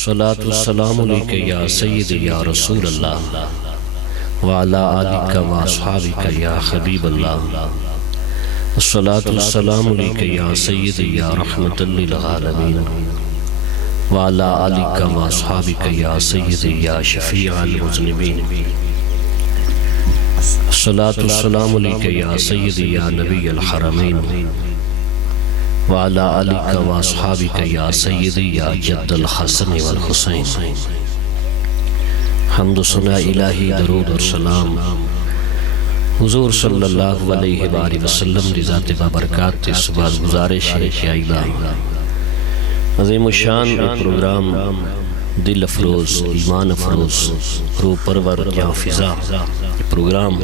صلاۃ السلام علیکہ یا سید یا رسول اللہ وعلا آلک و اصحابک یا حبیب اللہ صلاۃ السلام علیکہ یا سید یا رحمت للعالمین وعلا آلک و اصحابک یا سید یا شفیع المذنبین صلاۃ السلام علیکہ یا سید یا نبی الحرمین وعلا آلک و اصحابک یا سید یا جد الحسن والحسین حمد و ثنا الہی درود اور سلام حضور صلی اللہ علیہ وآلہ وسلم رضات بابرکات اس بعد گزارش ہے کہ الہ عظیم الشان پروگرام دل افروز ایمان افروز روح پرور کیا فضا پروگرام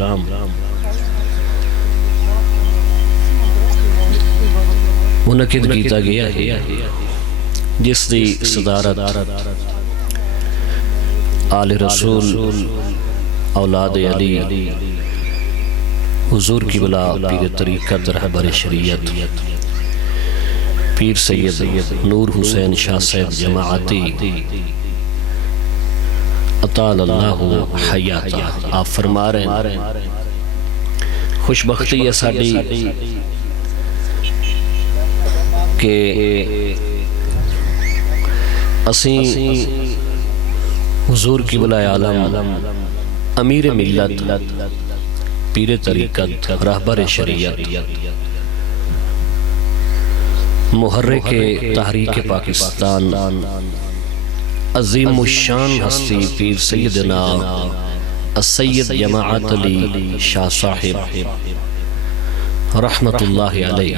منعقد کیتا گیا ہے جس دی صدارت آل رسول اولاد علی حضور کی بلا پیر طریقت رہبر شریعت پیر سید نور حسین شاہ صاحب جماعتی اطال اللہ حیاتا آپ فرما رہے ہیں خوش بختی ہے ساڑی کہ اسیں حضور کی بلائے عالم امیر ملت پیر طریقت رہبر شریعت محرک تحریک پاکستان عظیم الشان ہستی پیر سیدنا السید جماعت علی شاہ صاحب رحمت اللہ علیہ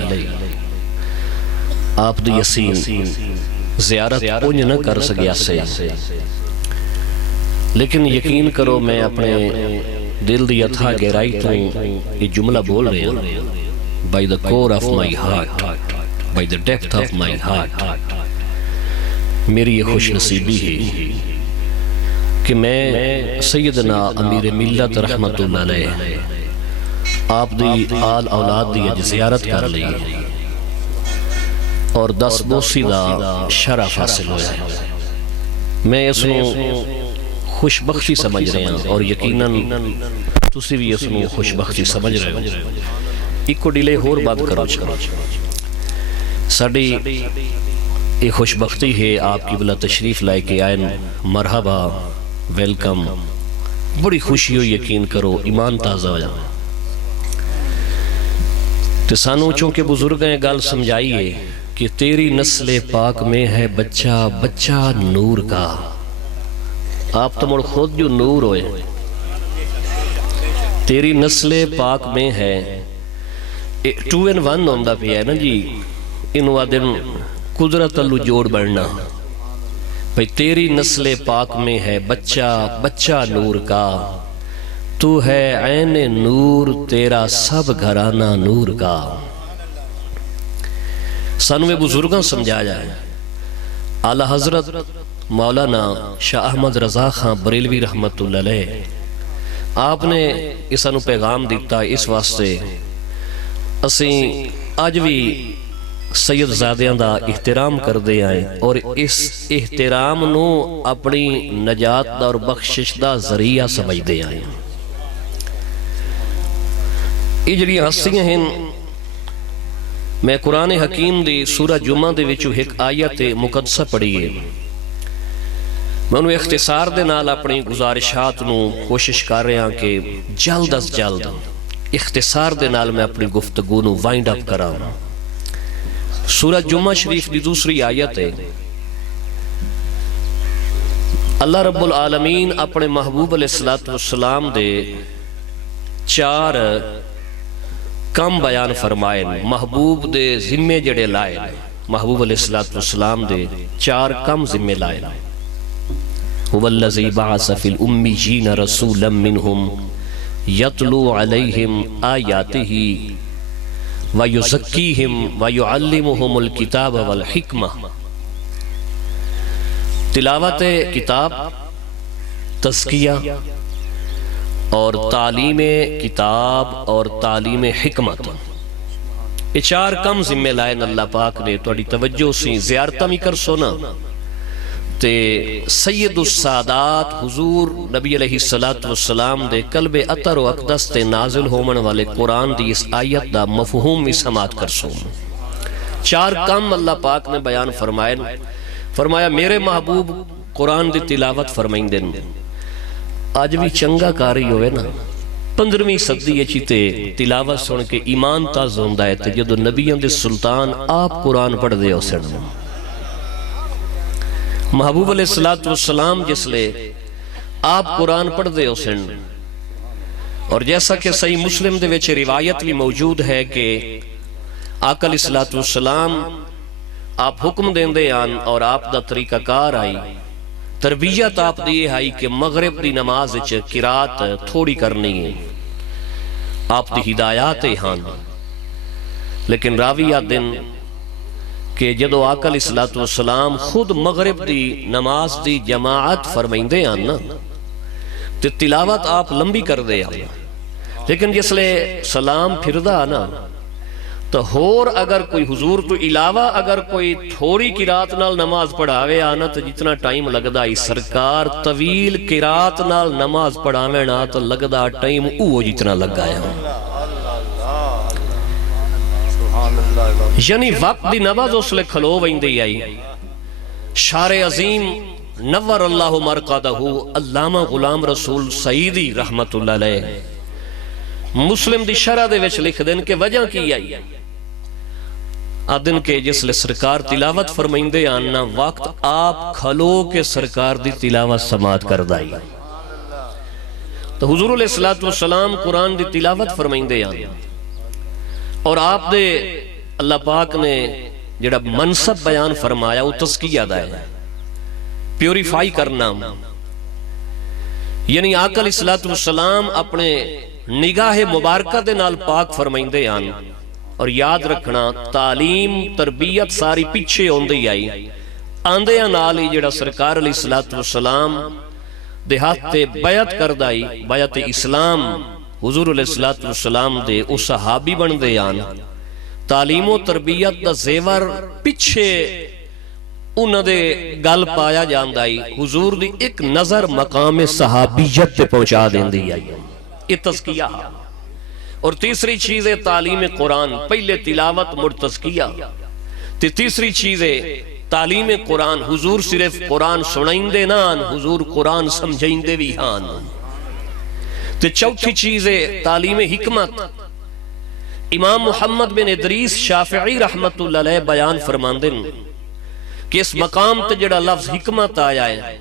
آپ دی یسین زیارت انج نہ کر سکیا سے لیکن یقین کرو میں اپنے دل دی اتھا گہرائی تو یہ جملہ بول رہے ہیں by the core of my heart by the depth of my heart میری یہ خوش نصیبی ہے کہ میں سیدنا امیر ملت رحمت اللہ علیہ آپ دی آل اولاد دی زیارت کر لی اور دس بوسی دا شرف حاصل ہویا ہے میں اس کو خوش بخشی سمجھ رہے ہیں اور یقیناً تسی بھی اس کو خوش بخشی سمجھ رہے ہو ایک کو ڈیلے ہور بات کرو ساڑی ایک خوش بختی ہے آپ کی بلا تشریف لائے کے آئین مرحبا ویلکم بڑی خوشی ہو یقین کرو ایمان تازہ ہو جائے تسانو چونکہ بزرگیں گال سمجھائیے کہ تیری نسل پاک میں ہے بچہ بچہ نور کا آپ تمہر خود جو نور ہوئے تیری نسل پاک میں ہے 2 and 1 ہوندہ پہ ہے نا جی انہوں دن قدرت اللہ جوڑ بڑھنا بھئی تیری نسل پاک میں ہے بچہ بچہ نور کا تو ہے عین نور تیرا سب گھرانہ نور کا سنوے بزرگاں سمجھا جائے اعلی حضرت مولانا شاہ احمد رضا خان بریلوی رحمت اللہ علیہ آپ نے اس انو پیغام دیتا اس واسطے اسیں آج بھی سید زادیاں دا احترام کر دے آئیں اور اس احترام نو اپنی نجات دا اور بخشش دا ذریعہ سمجھ دے آئیں اجری ہستیاں ہیں میں قرآن حکیم دی سورہ جمعہ دے وچو ایک آیت مقدسہ پڑھیے میں انہوں اختصار دے نال اپنی گزارشات نو کوشش کر رہے ہیں کہ جلد از جلد اختصار دے نال میں اپنی گفتگو نو وائنڈ اپ کراں سورہ جمعہ شریف دی دوسری آیت ہے اللہ رب العالمین اپنے محبوب علیہ السلام دے 4 کم بیان فرمائے محبوب دے ذمہ جڑے لائے محبوب علیہ السلام دے 4 کم ذمہ لائے وَالَّذِي بَعَثَ فِي الْأُمِّيِّينَ رَسُولًا مِّنْهُمْ يَتْلُو عَلَيْهِمْ آيَاتِهِ وَيُزَكِّيهِمْ وَيُعَلِّمُهُمُ الْكِتَابَ وَالْحِكْمَةِ تلاوت کتاب تزکیہ اور تعلیم کتاب اور تعلیم حکمت یہ 4 کم ذمہ لائن اللہ پاک نے توڑی توجہ سی زیارتہ میں کر سونا تے سید السادات حضور نبی علیہ السلام دے قلب اطر و اقدس تے نازل ہومن والے قرآن دی اس آیت دا مفہوم بھی سماعت کرسو. 4 کام اللہ پاک نے بیان فرمایا میرے محبوب قرآن دی تلاوت فرمائیں دن. آج بھی چنگا کاری ہوئے نا 15ویں صدی چیتے تلاوت سن کے ایمان تاز ہوندہ ہے تے جدو نبیان دے سلطان آپ قرآن پڑھ دے ہو سن. محبوب علیہ السلام جس لے آپ قرآن پڑھ دے ہو سن. اور جیسا کہ صحیح مسلم دے ویچے روایت بھی موجود ہے کہ آقا علیہ السلام آپ حکم دیں دے آن اور آپ دا طریقہ کار آئی تربیت آپ دیئے آئی کہ مغرب دی نماز قرات تھوڑی کرنی ہے. آپ دی ہدایات ہاں لیکن راویہ دن کہ جدو آقا علیہ السلام خود مغرب دی نماز دی جماعت فرمائیں دے آن تے تلاوت آپ لمبی کر دے آن. لیکن جس لے سلام پھر دا نا تو ہور اگر کوئی حضور تو علاوہ اگر کوئی تھوڑی قرات نال نماز پڑھاوے آنا تو جتنا ٹائم لگدا ہی سرکار طویل قرات نال نماز پڑھاوے نا تو لگدا ٹائم اوہ جتنا لگ گیا. یعنی وقت دی نماز اس لے کھلو ویندی آئی. شار عظیم نور اللہ مرقدہ علامہ غلام رسول سعیدی رحمت اللہ علیہ مسلم دی شرح دے وچ لکھ دیں کہ وجہ کی آئی آدن کے جس لے سرکار تلاوت فرمائیں دے آنا وقت آپ کھلو کے سرکار دی تلاوت سماعت کر دائی. تو حضور علیہ السلام قرآن دی تلاوت فرمائیں دے آنا اور آپ دے اللہ پاک نے جڑا منصب بیان فرمایا وہ تزکیہ دا ہے پیوریفائی کرنا. یعنی آقا علیہ السلام اپنے نگاہ مبارکہ دے نال پاک فرمائیں دے آن. اور یاد رکھنا تعلیم تربیت ساری پیچھے ہوندی آئی آندے نال ہی جڑا سرکار علیہ السلام دے ہاتھ تے بیعت کر دائی بیعت اسلام حضور علیہ السلام دے اس صحابی بن دے آن. تعلیم و تربیت دا زیور پیچھے انہ دے گل پایا جاندائی حضور دی ایک نظر مقام صحابیت تے پہنچا دیں دی آئی. یہ تزکیہ. اور تیسری چیز ہے تعلیم قرآن. پہلے تلاوت مر تزکیہ. تیسری چیز ہے تعلیم قرآن. حضور صرف قرآن سنائیں دے نان حضور قرآن سمجھیں دے بھی ہان. چوتھی چیز ہے تعلیم حکمت. امام محمد بن ادریس شافعی رحمت اللہ علیہ بیان فرماندن کہ اس مقام تے جڑا لفظ حکمت آیا ہے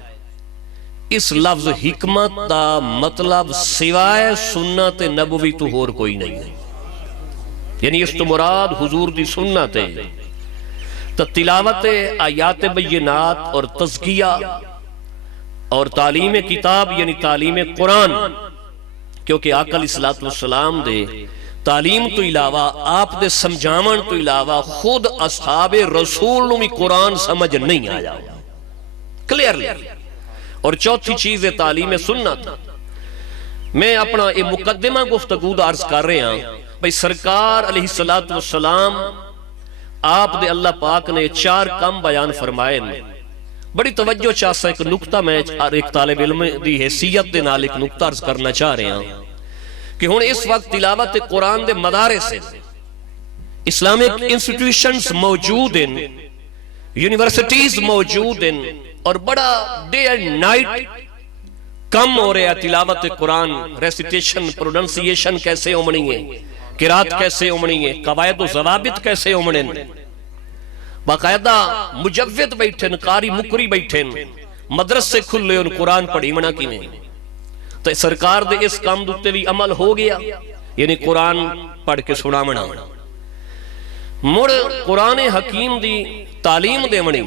اس لفظ حکمت دا مطلب سوائے سنت نبوی تو اور کوئی نہیں ہے. یعنی اس تو مراد حضور دی سنت ہے. تو تلاوت آیات بینات اور تزکیہ اور تعلیم کتاب یعنی تعلیم قرآن کیونکہ آقا علیہ السلام دے تعلیم تو علاوہ آپ دے سمجھامن تو علاوہ خود اصحاب رسول نو بھی قرآن سمجھ نہیں آیا کلیئرلی. اور چوتھی چیز ہے تعلیم سنت. میں اپنا یہ مقدمہ گفتگو عرض کر رہے ہیں بھئی سرکار علیہ السلام آپ دے اللہ پاک نے 4 کام بیان فرمائے. بڑی توجہ چاہتا ہے ایک نکتہ میں ایک طالب علم دی حیثیت دے نال ایک نکتہ عرض کرنا چاہ رہے ہیں کہ ہون اس وقت تلاوت قرآن دے مدارس ہیں اسلامک انسٹیٹیوشنز موجود ہیں یونیورسٹیز موجود ہیں اور بڑا ڈے اینڈ نائٹ کم ہو رہا ہے تلاوت قرآن. ریسیٹیشن پروننسیشن کیسے امنی ہے قرات کیسے امنی ہے قواعد و ضوابط کیسے امنے باقاعدہ مجوید بیٹھیں قاری مکری بیٹھیں مدرسے کھلے ان قرآن پڑھی منا کی نہیں. تو سرکار دے اس کام دوتے بھی عمل ہو گیا یعنی قرآن پڑھ کے سنا منا مڑ قرآن حکیم دی تعلیم دے منی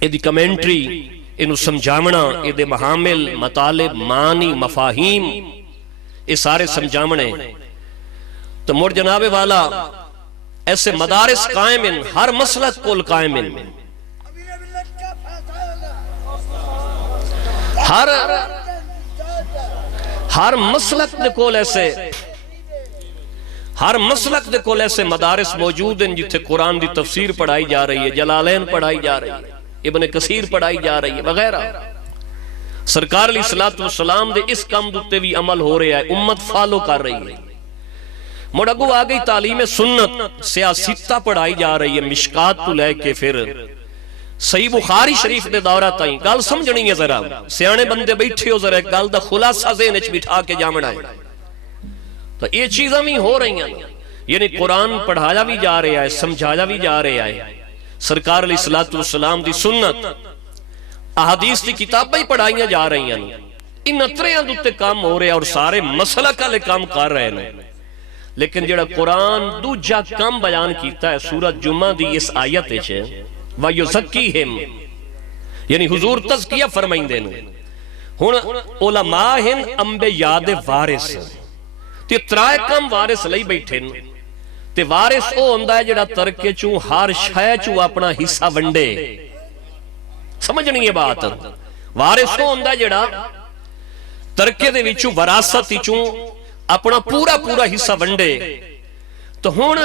ایدی کمنٹری انہوں سمجھامنا ایدے محامل مطالب معنی مفاہیم یہ سارے سمجھامنے. تو مڑ جناب والا ایسے مدارس قائم ہیں ہر مسلک کول قائم ہیں ہر مسلک دے کول ایسے مدارس موجود ہیں جتھے قرآن دی تفسیر پڑھائی جا رہی ہے جلالین پڑھائی جا رہی ہے ابن کثیر پڑھائی جا رہی ہے وغیرہ. سرکار علیہ الصلوۃ والسلام دے اس کام دے بھی عمل ہو رہا ہے, امت فالو کر رہی ہے. مڑگو آ گئی تعلیم سنت, سیاستہ پڑھائی جا رہی ہے مشکات تو لے کے پھر صحیح بخاری شریف دے دورہ تائیں. گل سمجھنی ہے ذرا, سیانے بندے بیٹھے ہو ذرا گل دا خلاصہ ذہن وچ بٹھا کے جامنا ہے. تو یہ چیزاں بھی ہو رہی ہیں, یعنی قرآن پڑھایا بھی جا رہا ہے, سمجھایا بھی جا رہا ہے. سرکار علیہ الصلوۃ والسلام دی سنت احادیث دی کتابیں ہی پڑھائیاں جا رہی ہیں. ان اتریاں دوتے کام ہو رہے ہیں اور سارے مسلک والے کام کر رہے ہیں. لیکن جڑا قرآن دوجا کام بیان کیتا ہے سورۃ جمعہ دی اس آیت وچ, وَيُزَكِّيهِمْ, یعنی حضور تزکیہ فرمائندے نے. ہن علماء ہیں انبیاء دے وارث, تے ترائے کام وارث لئی بیٹھے نے. تے وارث او ہوندا ہے جڑا ترکے چوں ہر شے چوں اپنا حصہ ونڈے. سمجھنی ہے بات, وارث او ہوندا ہے جڑا ترکے دے وچوں وراثت وچوں اپنا پورا پورا حصہ ونڈے. تو ہن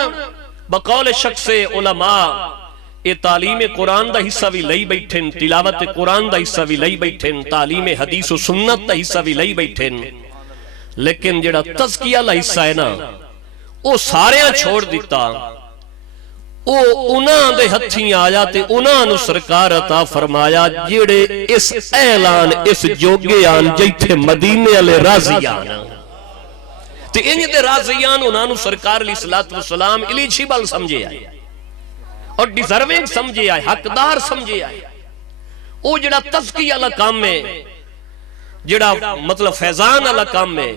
بقول شخص علماء یہ تعلیم قرآن دا حصہ بھی لئی بیٹھن, تلاوت قرآن دا حصہ بھی لئی بیٹھن, تعلیم حدیث و سنت دا حصہ بھی لئی بیٹھن. لیکن جڑا تزکیہ دا حصہ ہے نا وہ سارے چھوڑ دیتا. وہ انہاں دے ہتھیں آیا تے انہاں نو سرکار عطا فرمایا جڑے اس اعلان اس جوگیان جیتھے مدینے والے راضیان. تے انہاں دے راضیان انہاں نو سرکار علیہ الصلوۃ والسلام ایلیجیبل سمجھے آئے اور ڈیزرونگ سمجھے آئے, حقدار سمجھے آئے. وہ جڑا تزکیہ والا کام ہے, جڑا مطلب فیضان والا کام ہے,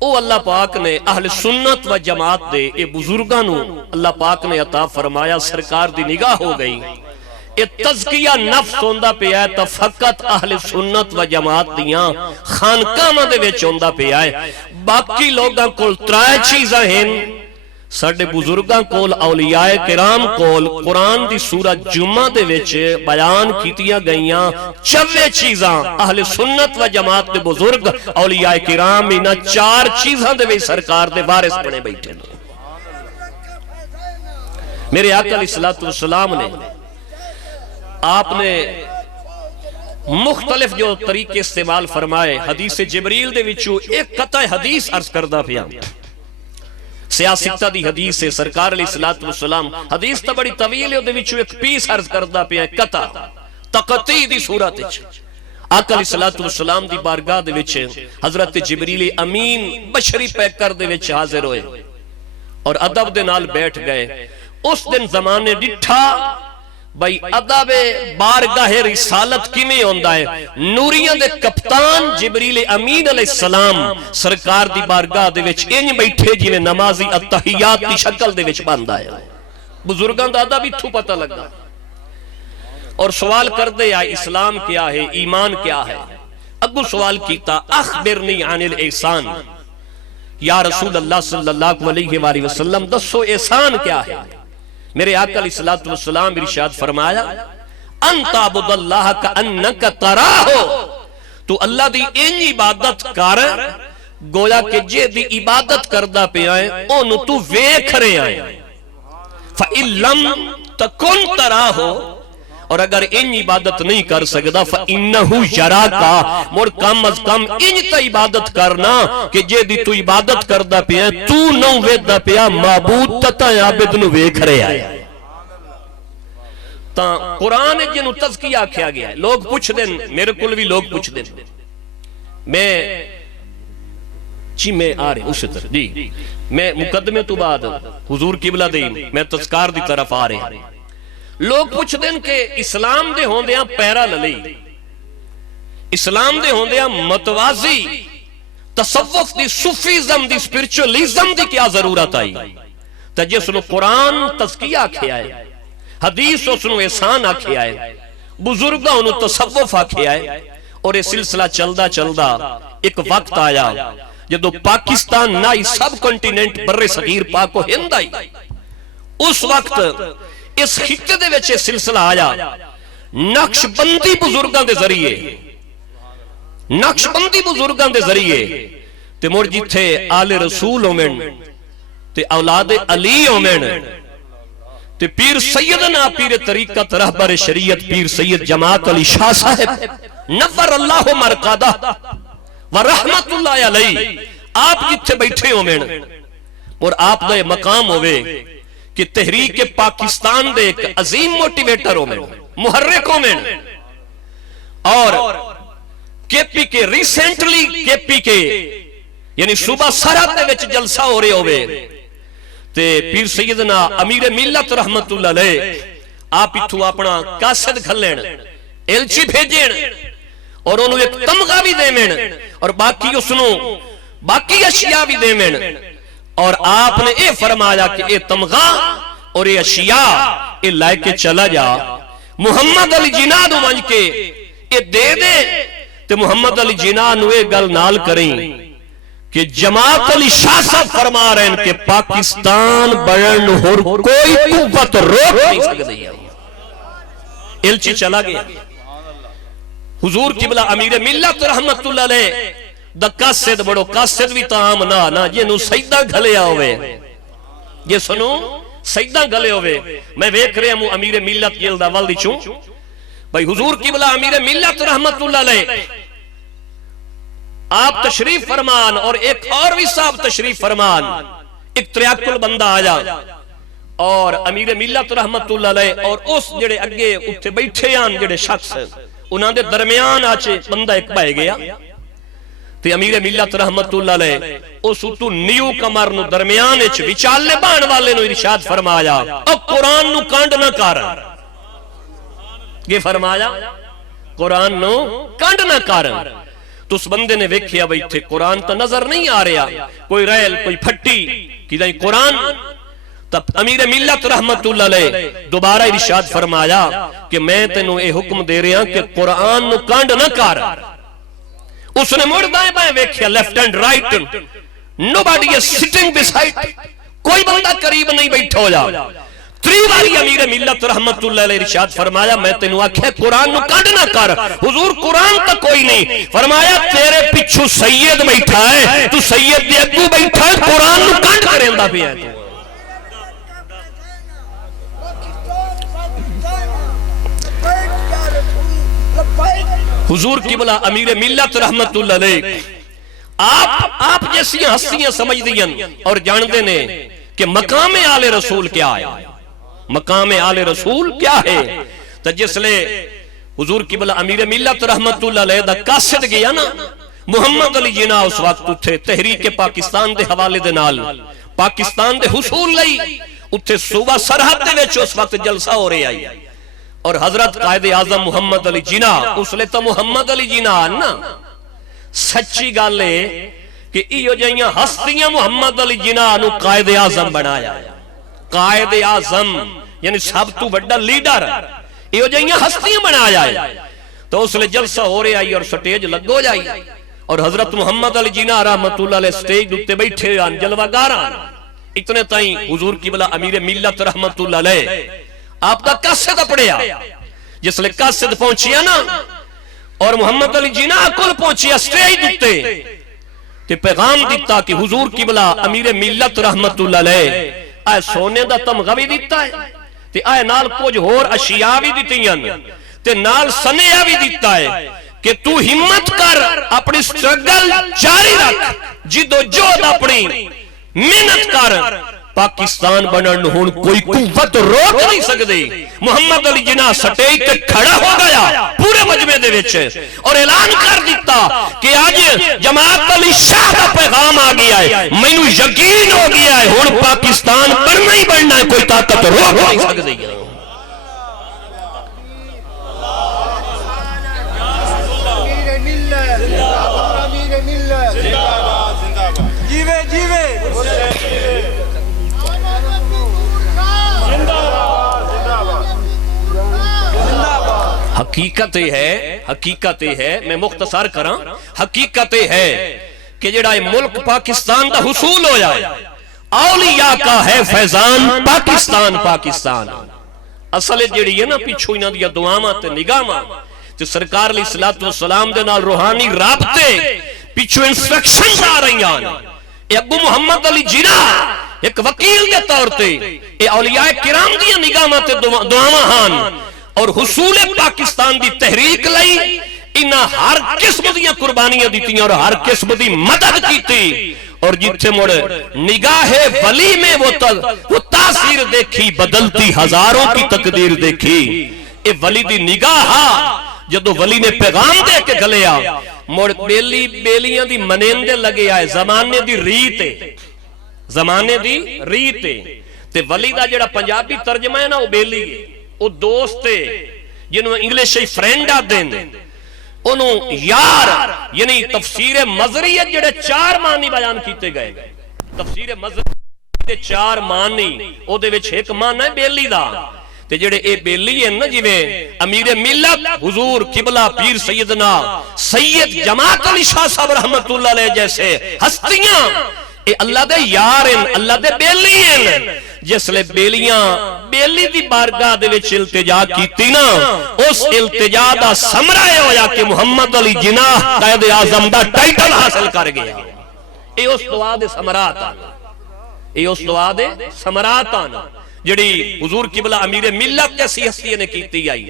وہ اللہ پاک نے اہل سنت و جماعت دے اے بزرگاں نو اللہ پاک نے عطا فرمایا. سرکار دی نگاہ ہو گئی اے تزکیہ نفس ہوندا پیا ہے تو فقط اہل سنت و جماعت دیاں خانقاہاں دے وچ ہوندا پیا ہے. باقی لوگاں کول ترائے چیزاں ہیں. ساڈے بزرگاں کول اولیاء کرام کول قرآن دی سورۃ جمعہ دے وچ بیان کیتیاں گئیاں چوے چیزاں. اہل سنت و جماعت دے بزرگ اولیاء کرام انہاں چار چیزاں دے وچ سرکار دے وارث بنے بیٹھے نے. میرے آقا علیہ الصلوۃ والسلام نے آپ نے مختلف جو طریقے استعمال فرمائے. حدیث جبریل دے وچوں ایک قطع حدیث عرض کردہ پیا, سیاستہ دی حدیث ہے. سرکار علیہ الصلوۃ والسلام حدیث تا بڑی طویل ہے, وہ دے وچوں ایک پیس عرض کردہ پیا قطع تقطی دی صورت وچ. آقا علیہ الصلوۃ والسلام دی بارگاہ دے وچ حضرت جبریل امین بشری پیکر دے وچ حاضر ہوئے اور ادب دے نال بیٹھ گئے. اس دن زمانے ڈٹھا بھائی ادب بارگاہ رسالت کیویں ہوندا ہے. نوریاں دے کپتان جبریل امین علیہ السلام سرکار دی بارگاہ دے وچ انج بیٹھے جویں نمازی التحیات دی شکل دے وچ بندا ہے. بزرگاں دا ادب ایتھوں پتہ لگا اور سوال کردے آئے اسلام کیا ہے, ایمان کیا ہے. اگو سوال کیتا اخبرنی عن الاحسان, یا رسول اللہ صلی اللہ علیہ وآلہ وسلم دسو احسان کیا ہے. میرے آقا علیہ الصلوۃ والسلام ارشاد فرمایا ان تعبد اللہ کأنک تراہو, تو اللہ دی ان عبادت کر گویا کہ جے دی عبادت کردہ پہ آئے اونو تو ویکھ رہے آئے. فَإِن لَمْ تَكُنْ تَرَاهُ, اور اگر ان عبادت نہیں کر سکتا فَإِنَّهُ يَرَاكَ, مور کم از کم ان تا عبادت کرنا کہ جے دی تو عبادت کردہ پہ آئے تو نو ویدہ پہ آئے معبود تتا عابد نو ویکھ رہے آئے. تا قرآن جنو تذکیہ کیا گیا ہے. لوگ پوچھ دیں, میرے کل بھی لوگ پوچھ دیں, میں آ رہے اسی طرح جی میں مقدمے تو بعد حضور قبلہ دیں میں تذکار دی طرف آ رہے ہیں. لوگ پوچھ دیں کہ اسلام دے ہوندیاں پیرا للی, اسلام دے ہوندیاں متوازی تصوف دی صوفیزم دی سپیرچولیزم دی کیا ضرورت آئی. تا جس نو قرآن تذکیہ آکھے آئے, حدیث اس نو احسان آکھے آئے, بزرگاں انو تصوف آکھے آئے, اور یہ سلسلہ چلدا چلدا ایک وقت آیا جدو پاکستان نائی سب کنٹیننٹ بر صغیر پاک و ہند آئی. اس وقت اس خطے دے وچے سلسلہ آیا نقش بندی بزرگاں دے ذریعے, نقش بندی بزرگاں دے ذریعے تے مور جتھے آل رسول ہومن تے اولاد علی ہومن تے پیر سیدنا پیر طریقت رہبر شریعت پیر سید جماعت علی شاہ صاحب نور اللہ مرقدہ و رحمت اللہ علیہ آپ جتھے بیٹھے ہو میں اور آپ دا مقام ہوئے کہ تحریک پاکستان دے ایک عظیم موٹیویٹر ہو میں محرک ہو میں اور کے پی کے ریسنٹلی کے پی کے یعنی صوبہ سرحد دے وچ جلسہ ہو رہے ہوئے تے پیر سیدنا امیر ملت رحمت اللہ علیہ آپ اتھو اپنا کاسد کھلین ایلچی بھیجین اور انہوں ایک تمغہ بھی دے مین اور باقی اسنو باقی اشیاء بھی دے مین اور آپ نے اے فرمایا کہ اے تمغہ اور اے اشیاء اے لائے کے چلا جا محمد علی جناح نو منج کے اے دے دے تے محمد علی جناح نو اے گل نال کریں کہ جماعت علی شاہ صاحب فرما رہے ہیں کہ پاکستان بڑھن ہر کوئی قوت روک نہیں سکتی ہے الچی چلا گیا حضور قبلہ امیر ملت رحمت اللہ علیہ دا قاسد بڑو قاسد بھی تاہم نا یہ نو سیدہ گھلیا ہوئے یہ سنو سیدہ گھلے ہوئے میں ویک رہے ہوں امیر ملت جلدہ والدی چون بھائی حضور قبلہ امیر ملت رحمت اللہ علیہ آپ تشریف فرمان اور ایک اور بھی صاحب تشریف فرمان ایک تریاکل بندہ آیا اور امیر ملت رحمت اللہ علیہ اور اس جڑے اگے اتھے بیٹھے آن جڑے شخص انہاں دے درمیان آچے بندہ ایک بائے گیا تے امیر ملت رحمت اللہ علیہ اس اتو نیو کمر نو درمیان اچھ وچالے بان والے نو ارشاد فرمایا اب قرآن نو کانڈ نہ کارن یہ فرمایا قرآن نو کانڈ نہ کارن تو اس بندے نے ویکھیا بھئی تھے قرآن تا نظر نہیں آ رہا کوئی ریل کوئی پھٹی کہ دائیں قرآن تب امیر ملت رحمت اللہ علیہ دوبارہ ارشاد فرمایا کہ میں تینوں اے حکم دے رہا کہ قرآن نو کانڈ نہ کار اس نے مڑ دائیں بائیں ویکھیا left and right nobody is sitting beside کوئی بندہ قریب نہیں بیٹھا ہو جا تری باری امیر ملت رحمت اللہ علیہ ارشاد فرمایا میں تینوں آکھے قرآن نو کانڈ نہ کر حضور قرآن تا کوئی نہیں فرمایا تیرے پچھو سید بیٹھا ہے تو سید دے اگو بیٹھا ہے قرآن نو کانڈ کریں دا بھی ہے حضور قبلہ امیر ملت رحمت اللہ علیہ آپ جیسی ہستیاں سمجھ دیں اور جاندے نے کہ مقام آل رسول کیا ہے مقام آل رسول کیا ہے تو جس لے حضور قبلہ امیر ملت رحمت اللہ علیہ دا قاسد گیا نا محمد علی جناح اس وقت تھے تحریک پاکستان دے حوالے دے نال پاکستان دے حصول لئی اتھے صوبہ سرحد دے وچ اس وقت جلسہ ہو رہے آئی اور حضرت قائد اعظم محمد علی جناح اس لئے تو محمد علی جناح نا سچی گالے کہ ایو جائیاں ہستیاں محمد علی جناح نو قائد اعظم بنایا قائد اعظم یعنی سب تو بڑا لیڈر ایو جائیاں ہستیاں بنایا تو اس لئے جلسہ ہو رہے آئی اور سٹیج لگو جائی اور حضرت محمد علی جناح رحمت اللہ علیہ سٹیج دوتے بیٹھے آن جلوہ گاران اتنے تائیں حضور قبلہ امیر ملت رحمت اللہ علیہ آپ کا قصد پڑیا جس لئے قصد پہنچیا نا اور محمد علی جناح کل پہنچیا سٹیج دوتے تے پیغام دیتا کہ حضور قبلہ امیر ملت رحمت اللہ علیہ آئے سونے دا تمغہ بھی دیتا ہے تے آئے نال کچھ اور اشیاء بھی دیتی ہیں تے نال سنیہ بھی دیتا ہے کہ تو ہمت کر اپنی سٹرگل جاری رکھ جد و جہد اپنی محنت کر پاکستان بنن ہون کوئی قوت روک نہیں سکتی محمد علی جناح سٹیج تے کھڑا ہو گیا پورے مجمع دے وچ اور اعلان کر دیتا کہ آج جماعت علی شاہ دا پیغام آ گیا ہے مینوں یقین ہو گیا ہے ہن پاکستان بننا ہی بننا ہے کوئی طاقت روک نہیں سکتی جیوے جیوے حقیقت ہے میں مختصر کراں حقیقت ہے کہ جڑا ملک پاکستان دا حصول ہو جائے اولیاء کا ہے فیضان پاکستان اصل جڑی ہے نا پیچھو انہاں دی دعاواں تے نگاہاں تے سرکار علیہ الصلوۃ والسلام دے نال روحانی رابطے پیچھو انسٹرکشنز آ رہی ہیں ابو محمد علی جناح ایک وکیل کے طور تے اے اولیاء کرام دی نگاہاں تے دعاواں ہن اور حصول پاکستان دی تحریک لئی انہاں ہر قسم دیاں قربانیاں دتیاں اور ہر قسم دی مدد کیتی اور جتھے مڑ نگاہ ولی میں وہ تاثیر دیکھی بدلتی ہزاروں کی تقدیر دیکھی اے ولی دی نگاہ جدو ولی نے پیغام دے کے گلیا مڑ بیلیاں دی منیندے لگے آئے زمانے دی ریت تے ولی دا جڑا پنجابی ترجمہ ہے نا وہ بیلی ہے وہ دوست ہے جنہوں انگلش فرینڈ آ دیں انہوں یار یعنی تفسیر مظہریت جڑے 4 معنی بیان کیتے گئے تفسیر مظہریت دے 4 معنی او دے وچ ایک معنی ہے بیلی دا تے جڑے اے بیلی ہیں نا جویں امیر ملت حضور قبلہ پیر سیدنا سید جماعت علی شاہ صاحب رحمت اللہ علیہ جیسے ہستیاں اے اللہ دے یار ہیں اللہ دے بیلی ہیں جس لئے بیلی دی بارگاہ دے وچ التجا کیتی نا اس التجا دا سمرہ ہویا کہ محمد علی جناح قائد اعظم دا ٹائٹل حاصل کر گیا اے اس دعا دے سمرات آنا جڑی حضور قبلہ امیر ملت جیسی ہستی نے کیتی آئی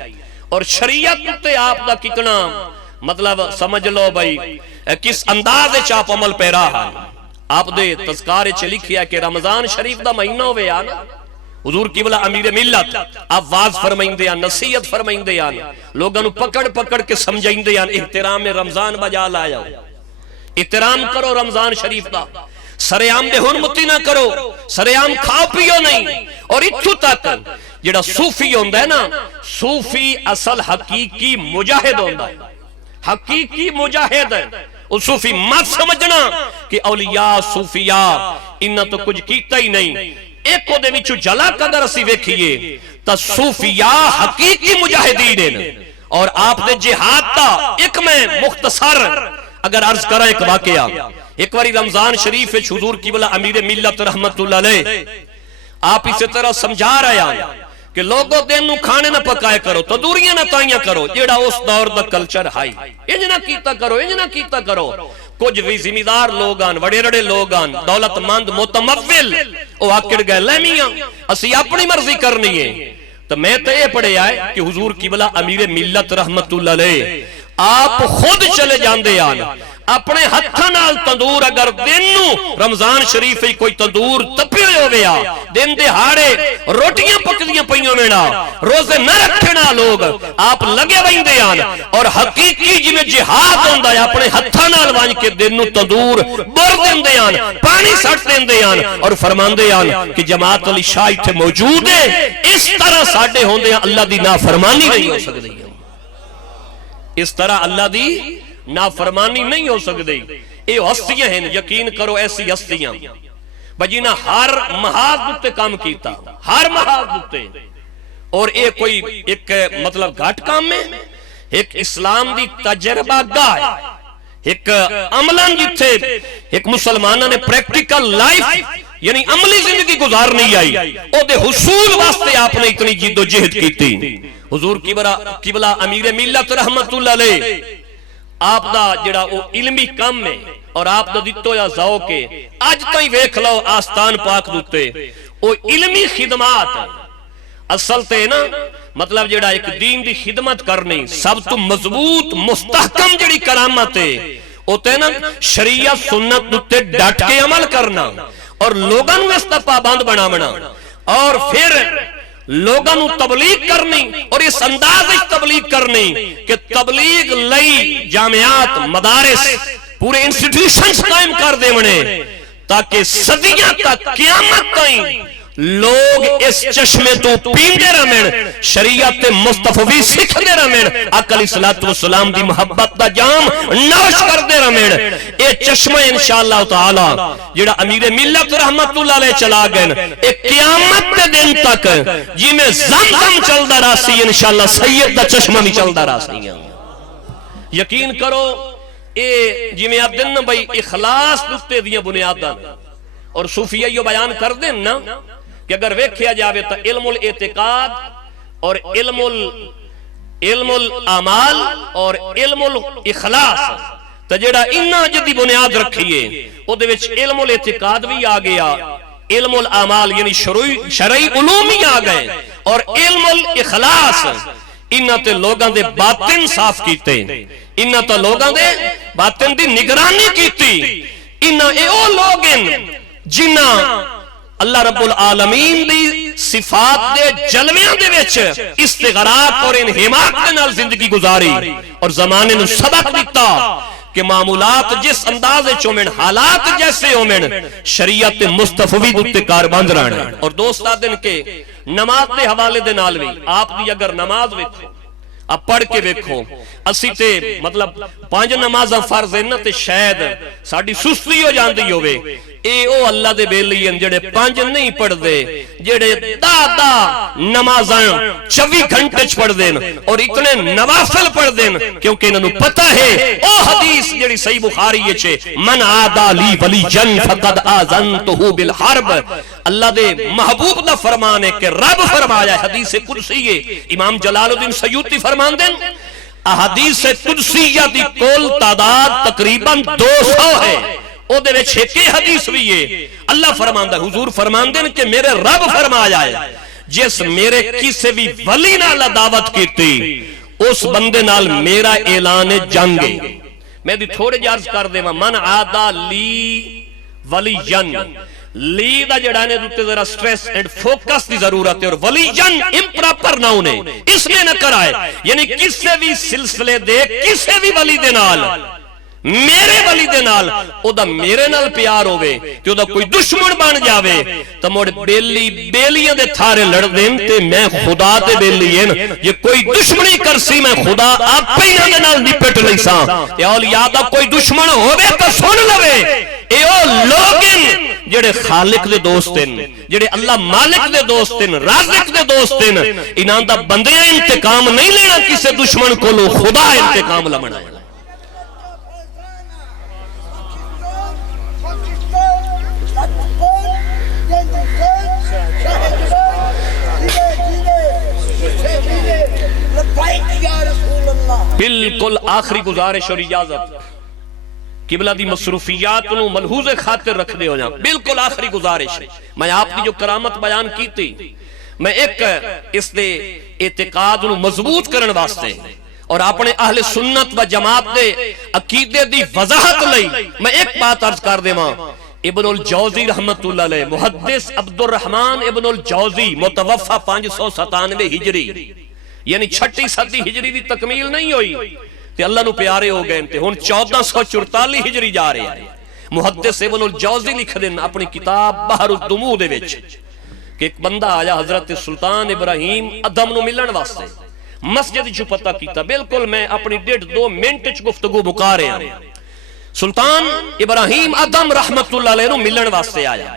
اور شریعت تے آپ دا کتنا مطلب سمجھ لو بھائی کس انداز چاپ عمل پیرا ہے آپ دے تذکارے چ لکھیا کہ رمضان شریف دا مہینہ ہوئے آنا حضور قبلہ امیر ملت آپ واز فرمائندے آن نصیحت فرمائندے آن لوگاں نو پکڑ کے سمجھائندے آن احترام رمضان بجا لایا احترام کرو رمضان شریف دا سریام بے حرمتی نہ کرو سریام کھاؤ پیو نہیں اور اتھو تک جڑا صوفی ہوندہ ہے نا صوفی اصل حقیقی مجاہد ہوندہ ہے حقیقی مجاہد ہے اور صوفی مت سمجھنا کہ اولیاء صوفیاء انہاں تو کچھ کیتا ہی نہیں ایک کو دے وچو جلا قدر اسی ویکھئے تا صوفیاء حقیقی مجاہدین اور آپ نے جہاد تا ایک میں مختصر اگر عرض کرا ایک واقعہ ایک واری رمضان شریف حضور قبلہ امیر ملت رحمت اللہ علیہ آپ اسی طرح سمجھا رہے ہیں کہ لوگوں دن نو کھانے نہ پکائے کرو تندوریاں نہ تائیاں کرو جیڑا اس دور دا کلچر ہائی انج نہ کیتا کرو کچھ بھی ذمہ لوگان وڑے رڑے لوگان دولت مند متمول او آکڑ گئے لیمیاں اسی اپنی مرضی کرنی ہے تو میں تو یہ پڑھے آئے کہ حضور قبلہ امیر ملت رحمت اللہ علیہ آپ خود چلے جاندے آن اپنے ہتھاں نال تندور اگر دن نو رمضان شریف ہی کوئی تندور تپی ہوئے آ دن دے ہاڑے روٹیاں پکدیاں پئیوں مینا روزے نہ رکھنا لوگ آپ لگے ویندے آن اور حقیقی جی میں جہاد ہوندہ ہے اپنے ہتھاں نال وانج کے دن نو تندور بر دیندے آن پانی سٹ دیندے آن اور فرماندے آن کہ جماعت علی شاہ تھے موجود ہے اس طرح ساڑھے ہوندے ہیں اللہ دی نافرمانی نہیں ہو سکتی اس طرح اللہ دی نافرمانی نہیں ہو سکتی اے ہستیاں ہیں یقین کرو ایسی ہستیاں بجینا ہر محاذ دوتے کام کیتا ہر محاذ دوتے اور اے کوئی ایک مطلب گھٹ کام میں ایک اسلام دی تجربہ گاہ ایک عملان جتھے ایک مسلمانہ نے پریکٹیکل لائف یعنی عملی زندگی گزار نہیں آئی او دے حصول واسطے آپ نے اتنی جد و جہد کی تھی حضور قبلہ امیر ملت رحمت اللہ علیہ آپ دا جڑا او علمی کم میں اور آپ دا دیتو یا ذوقے آج تائیں ویکھ لو آستان پاک دوتے او علمی خدمات اصل تے نا مطلب جڑا ایک دین دی خدمت کرنی سب تو مضبوط مستحکم جڑی کرامت ہے او تے نا شریعت سنت دوتے ڈٹ کے عمل کرنا اور لوگاں نو اس طرح پابند بنا اور پھر لوگاں نو تبلیغ کرنی اور اس انداز تبلیغ کرنی کہ تبلیغ لئی جامعات مدارس پورے انسٹیٹیوشنز قائم کر دے منے تاکہ صدیاں تک قیامت تائیں لوگ اس چشمے تو پیندے رمین شریعت مصطفی سکھ دے رمین آقا علیہ السلام دی محبت دا جام نوش کر دے رمین اے چشمہ انشاءاللہ تعالی جڑا امیر ملت رحمت اللہ علیہ چلا گئے ایک قیامت دے دن تک جی میں زمزم چل دا راسی انشاءاللہ سید دا چشمہ بھی چل دا راسی یقین کرو اے جی میں اب دن بھئی اخلاص دستے دیا بنیادہ اور صوفیہ یہ بیان کر دیں نا کہ اگر ویکھیا جاوے تا علم الاعتقاد اور علم العمال اور علم الاخلاص تا جڑا انہا جدی بنیاد رکھئیے او دے وچ علم الاعتقاد بھی آ گیا علم الاعمال یعنی شرعی علوم ہی آ گئے اور علم الاخلاص انہاں تے لوگاں دے باطن صاف کیتے انہاں تے لوگاں دے باطن دی نگرانی کیتی انہاں اے او لوگ ہیں جنہاں اللہ رب العالمین دی صفات دے جلویاں دے وچ استغراق اور انہماک دے نال زندگی گزاری اور زمانے نو سبق دیتا کہ معمولات جس اندازے چومن حالات جیسے ہومن شریعت مصطفی دوتے کاربند رہنا اور دوست آدن کے نماز دے حوالے دے نال بھی آپ دی اگر نماز ویکھو اب پڑھ کے ویکھو اسی تے مطلب 5 نمازاں فرض ہیں تے شاید ساڈی سستی ہو جاندی ہوے اے او اللہ دے بیلی ہیں جڑے 5 نہیں پڑھ دے جڑے دا نمازاں 24 گھنٹے پڑھ دین اور اتنے نوافل پڑھ دین کیونکہ انہوں نے پتہ ہے او حدیث جڑی صحیح بخاری ہے چھے من عادا لی ولی جن فقد آزنتہو بالحرب اللہ دے محبوب دا فرمان ہے کہ رب فرمایا ہے حدیث قدسی ہے امام جلال الدین سیوطی فرمان دین احادیث قدسیہ دی کل تعداد تقریباً 200 ہے او دے وچ ایک حدیث بھی ہے اللہ فرماندا حضور فرماندے کہ میرے رب فرمایا ہے جس میرے کسی بھی ولی نال دعوت کیتی اس بندے نال میرا اعلان جنگ میں دی تھوڑے عرض کر دیواں من عادا لی ولی جن لی دا جڑانے دوتے ذرا سٹریس اینڈ فوکس دی ضرورت ہے اور ولی جن امپراپر ناؤن ہے اس نے نہ کرائے یعنی کسے بھی سلسلے دے کسے بھی ولی دے نال میرے ولی دے نال او دا میرے نال پیار ہوئے کہ او دا کوئی دشمن بن جاوے تو موڑے بیلیاں دے تھارے لڑ دیں تے میں خدا دے بیلیاں یہ کوئی دشمنی کرسی میں خدا آپ پیاں دے نال نپٹ لیساں یا اولیاء دا کوئی دشمن ہوئے تو سن لوے اے او لوگن جڑے خالق دے دوستن جڑے اللہ مالک دے دوستن رازق دے دوستن انہاں دا بندیاں انتقام نہیں لینا کسے دشمن کو لو خدا انتقام لمنا ہے بالکل آخری گزارش اور اجازت قبلہ دی مصروفیات انہوں ملحوظ خاطر رکھ دے ہو جاؤں بالکل آخری گزارش میں آپ کی جو کرامت بیان کی تھی میں ایک اس دے اعتقاد انہوں مضبوط کرن واسطے اور اپنے اہل سنت و جماعت دے عقیدے دی وضاحت لئی میں ایک بات عرض کر دے ماں ابن الجوزی رحمت اللہ علیہ محدث عبد الرحمن ابن الجوزی متوفہ 597 ہجری یعنی 6 صدی ہجری دی تکمیل نہیں ہوئی تے اللہ نو پیارے ہو گئے تے ہن 1444 ہجری جا رہے ہیں محدث ابن الجوزی لکھ دین اپنی کتاب بحر الدموع دے وچ کہ ایک بندہ آیا حضرت سلطان ابراہیم ادم نو ملن واسطے مسجد چ پتہ کیتا بالکل میں اپنی 1.5-2 منٹ چ گفتگو مکا رہا ہوں سلطان ابراہیم ادم رحمت اللہ علیہ نو ملن واسطے آیا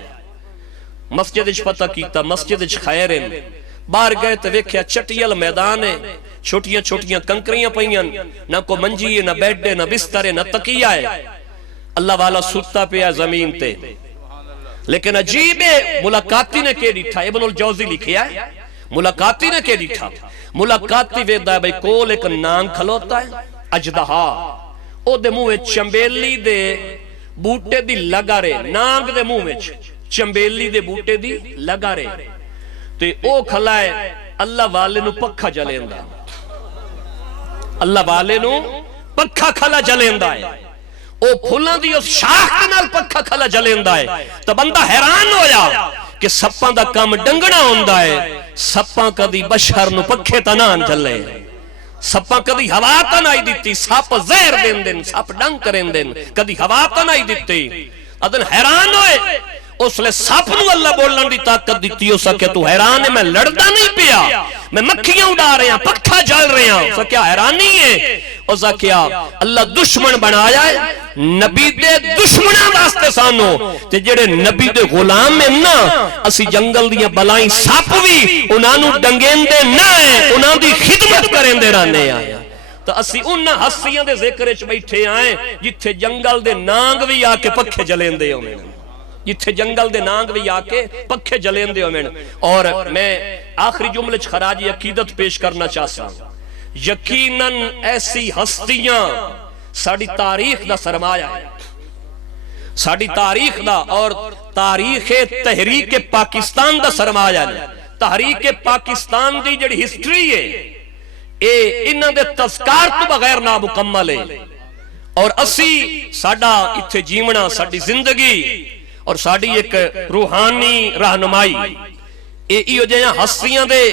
مسجد چ پتہ کیتا مسجد چ خیر ہے باہر گئے تو ویکھیا چٹیل میدان ہے چھوٹیاں چھوٹیاں کنکریاں پئیاں نہ کو منجی ہے نہ بیڈ ہے نہ بستر ہے نہ تکیہ ہے اللہ والا ستا پیا زمین تے لیکن عجیب ہے ملاقاتی نے کے ڈیٹھا ابن الجوزی لکھیا ہے ملاقاتی نے کے ڈیٹھا ملاقاتی ویدہ ہے بھئی کول ایک نانگ کھلوتا ہے اجدہا او دے موے چمبیلی دے بوٹے دی لگا رہے نانگ دے موے چمبیلی دے بوٹے دی لگا رہے تے او کھلائے اللہ والے نو پکھا جلیندہ اللہ والے نو پکھا کھلا جلیندہ ہے او پھولاں دی اس شاخ کنال پکھا کھلا جلیندہ ہے تو بندہ حیران ہویا کہ سپاں دا کام ڈنگنا ہوندہ ہے سپاں کدی بشر نو پکھے تنان جلے سپاں کدی ہوا تنائی دیتی سپ زہر دین دین سپ ڈنگ کریں دین کدی ہوا تنائی دیتی ادن حیران ہوئے اس لئے سپ نو اللہ بولن دی طاقت دیتی ہو سکے تو حیران ہے میں لڑدا نہیں پیا میں مکھیاں اڑا رہے ہیں پکھا جل رہے ہیں اسا کیا حیرانی ہے اسا کیا اللہ دشمن بنایا ہے نبی دے دشمنہ واسطے سانو تے جڑے نبی دے غلام میں نا اسی جنگل دیا بلائیں سپ بھی انہاں ڈنگین دے نہ ہے انہاں دی خدمت کریں دے رانے آیا تو اسی انہاں ہستیاں دے ذکر چ بیٹھے آئیں جتھے جنگل دے نانگ بھی آ کے پکھے جلیں دے ہونے جتھے جنگل دے نانگ بھی آکے پکھے جلین دے ہومین اور میں آخری جملے خراج عقیدت پیش کرنا چاہتا ہوں یقیناً ایسی ہستیاں ساڑی تاریخ دا سرمایہ ہے ساڑی تاریخ دا اور تاریخ تحریک پاکستان دا سرمایہ نے تحریک پاکستان دی جڑی ہسٹری ہے اے انہاں دے تذکار تو بغیر نامکمل ہے اور اسی ساڈا اتھے جیونا ساڈی زندگی اور ساڈی ایک روحانی رہنمائی ایو جہاں ہستیاں دے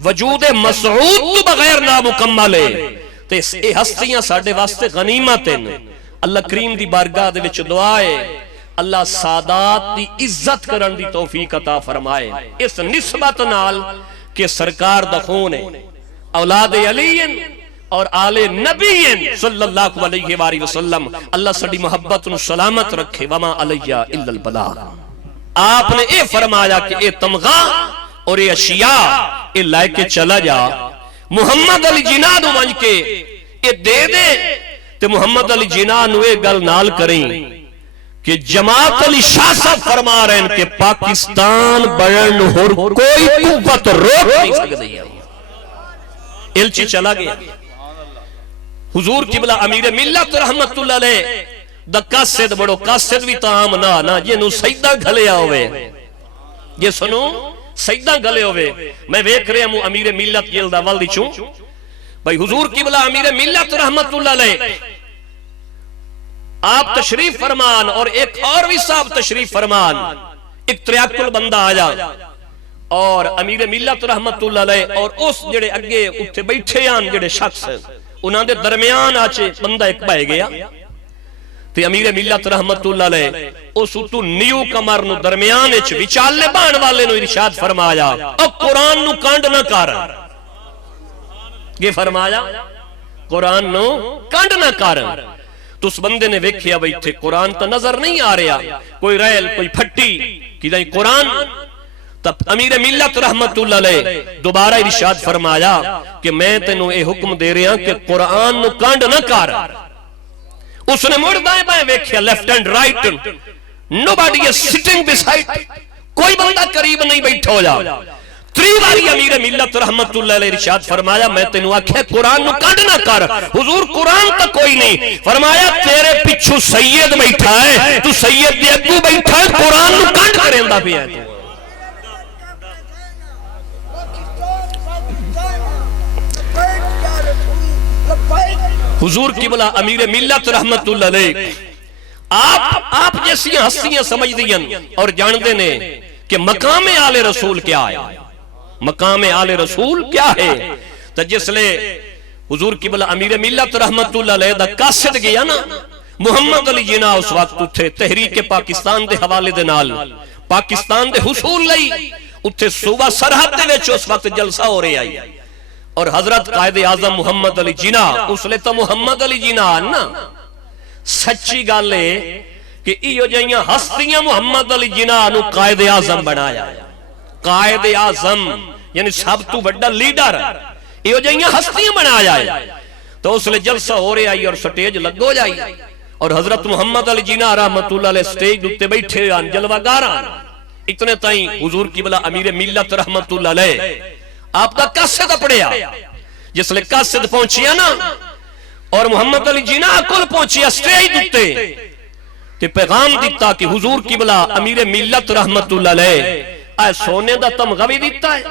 وجود مسعود تو بغیر نامکمل ہے تے اے ہستیاں ساڈے واسطے غنیمت ہیں اللہ کریم دی بارگاہ دے وچ دعا ہے اللہ سادات دی عزت کرن دی توفیق عطا فرمائے اس نسبت نال کہ سرکار دا خون ہے اولاد علی اور آل نبی صلی اللہ علیہ وآلہ وسلم اللہ سڑی محبت نو سلامت رکھے وما علیہ الا البلاغ آپ نے اے فرمایا کہ اے تمغہ اور اے اشیاء اے لائے کے چلا جا محمد علی جناح نو منج کے اے دے دے تے محمد علی جناح نو اے گل نال کریں کہ جماعت علی شاہ صاحب فرما رہے ہیں کہ پاکستان بڑھن ہر کوئی قوت روک نہیں سکتی ہے الچی چلا گیا حضور قبلہ امیر ملت رحمت اللہ علیہ دا قاسد بڑو قاسد بھی تاہم نا یہ نو سیدہ گھلیا ہوئے یہ سنو سیدہ گھلے ہوئے میں ویک رہے ہوں امیر ملت جلدہ والدی چون بھائی حضور قبلہ امیر ملت رحمت اللہ علیہ آپ تشریف فرمان اور ایک اور بھی صاحب تشریف فرمان ایک تریاکل بندہ آیا اور امیر ملت رحمت اللہ علیہ اور اس جڑے اگے اتھے بیٹھے آن جڑے شخص انہاں دے درمیان آچے بندہ ایک پائے گیا تے امیر ملت رحمت اللہ علیہ اس اتو نیو کمر نو درمیان اچھ وچالے بان والے نو ارشاد فرمایا اب قرآن نو کانڈ نہ کارا یہ فرمایا قرآن نو کانڈ نہ کارا تو اس بندے نے ویکھیا بھئی تھے قرآن تا نظر نہیں آ رہا کوئی ریل کوئی پھٹی کی دائیں قرآن تب امیر ملت رحمت اللہ علیہ دوبارہ ارشاد فرمایا کہ میں تینوں اے حکم دے رہا کہ قرآن نو کانڈ نہ کار اس نے مڑ دائیں بائیں ویکھیا left and right nobody is sitting beside کوئی بندہ قریب نہیں بیٹھا ہو جا تری باری امیر ملت رحمت اللہ علیہ ارشاد فرمایا میں تینوں آکھے قرآن نو کانڈ نہ کر حضور قرآن تا کوئی نہیں فرمایا تیرے پچھو سید بیٹھا ہے تو سید دے اگو بیٹھا ہے قرآن نو کانڈ کریں دا بھی ہے حضور قبلہ امیر ملت رحمت اللہ علیہ آپ جیسی ہستیاں سمجھ دیں اور جان دینے کہ مقام آل رسول کیا ہے مقام آل رسول کیا ہے تو جس لے حضور قبلہ امیر ملت رحمت اللہ علیہ دا قاسد گیا نا محمد علی جناح اس وقت تھے تحریک پاکستان دے حوالے دے نال پاکستان دے حصول لئی اتھے صوبہ سرحد دے ویچ اس وقت جلسہ ہو رہے آئی اور حضرت قائد اعظم محمد علی جناح اس لئے تو محمد علی جناح نا سچی گالے کہ ایو جائیاں ہستیاں محمد علی جناح نو قائد اعظم بنایا قائد اعظم یعنی سب تو بڑا لیڈر ایو جائیاں ہستیاں بنایا تو اس لئے جلسہ ہو رہے آئی اور سٹیج لگو جائی اور حضرت محمد علی جناح رحمت اللہ علیہ سٹیج دوتے بیٹھے آن جلوہ گاران اتنے تائیں حضور قبلہ امیر ملت رحمت اللہ علیہ آپ کا قصد پڑیا جس لئے قصد پہنچیا نا اور محمد علی جناح کل پہنچیا سٹیج دوتے تے پیغام دیتا کہ حضور قبلہ امیر ملت رحمت اللہ علیہ آئے سونے دا تمغہ بھی دیتا ہے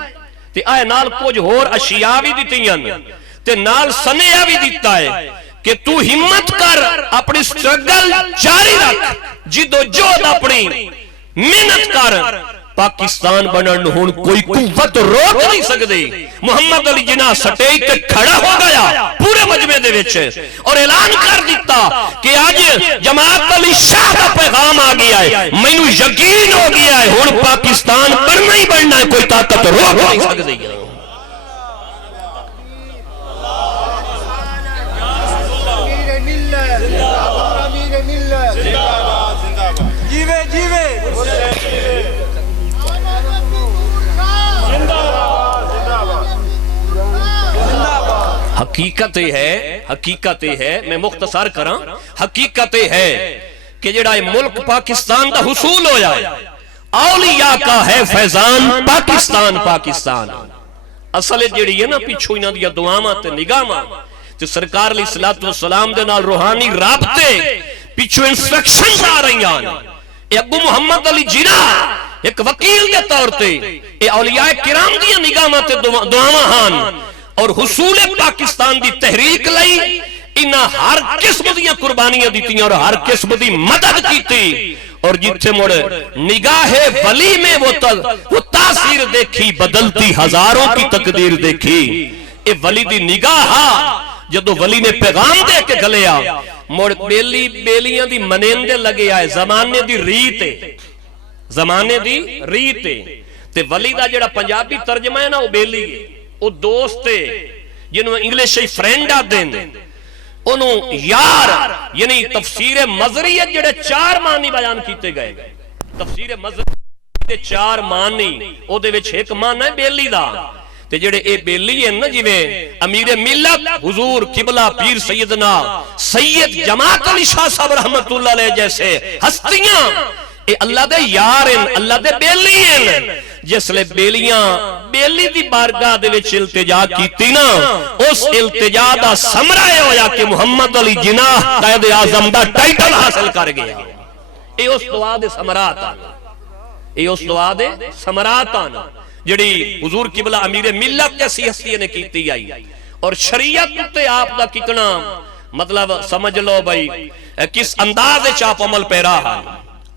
تے آئے نال کچھ اور اشیاء بھی دیتی ہیں تے نال سنیہ بھی دیتا ہے کہ تو ہمت کر اپنی سٹرگل جاری رکھ جدو جود اپنی محنت کر پاکستان بنن ہون کوئی قوت روک نہیں سکتی محمد علی جناح سٹیج تے کھڑا ہو گیا پورے مجمع دے وچ اور اعلان کر دیتا کہ آج جماعت علی شاہ دا پیغام آ گیا ہے مینوں یقین ہو گیا ہے ہن پاکستان بننا ہی بننا ہے کوئی طاقت روک نہیں سکتی جیوے جیوے حقیقت ہے میں مختصر کراں حقیقت ہے کہ جڑا ملک پاکستان دا حصول ہو جائے اولیاء کا ہے فیضان پاکستان اصل جڑی ہے نا پیچھو انہاں دیا دعاواں تے نگاہاں تے سرکار علیہ السلام دے نال روحانی رابطے پیچھو انسٹرکشنز آ رہی ہیں اے ابو محمد علی جناح ایک وکیل کے طور تے اے اولیاء کرام دی نگاہاں تے دعاواں ہن اور حصول پاکستان دی تحریک لئی انہاں ہر قسم دیاں قربانیاں دتیاں اور ہر قسم دی مدد کیتی اور جتھے مڑ نگاہ ولی میں وہ تاثیر دیکھی بدلتی ہزاروں کی تقدیر دیکھی اے ولی دی نگاہ جدو ولی نے پیغام دے کے گلے آ مڑ بیلیاں دی منیندے لگے آئے زمانے دی ریت تے ولی دا جڑا پنجابی ترجمہ ہے نا وہ بیلی ہے وہ دوست ہے جنہوں انگلش فرینڈ آ دیں انہوں یار یعنی تفسیر مظہریت جڑے 4 معنی بیان کیتے گئے تفسیر مظہریت دے 4 معنی او دے وچ ایک معنی ہے بیلی دا تے جڑے اے بیلی ہیں نا جویں امیر ملت حضور قبلہ پیر سیدنا سید جماعت علی شاہ صاحب رحمت اللہ علیہ جیسے ہستیاں اے اللہ دے یار ہیں اللہ دے بیلی ہیں جس لے بیلیاں بیلی دی بارگاہ دے وچ التجا کیتی نا اس التجا دا ثمرہ ہویا کہ محمد علی جناح قائد اعظم دا ٹائٹل حاصل کر گیا اے اس دعا دے ثمرات آنا جڑی حضور قبلہ امیر ملت جیسی ہستی نے کیتی آئی اور شریعت تے آپ دا کتنا مطلب سمجھ لو بھائی کس انداز چاپ عمل پیرا ہے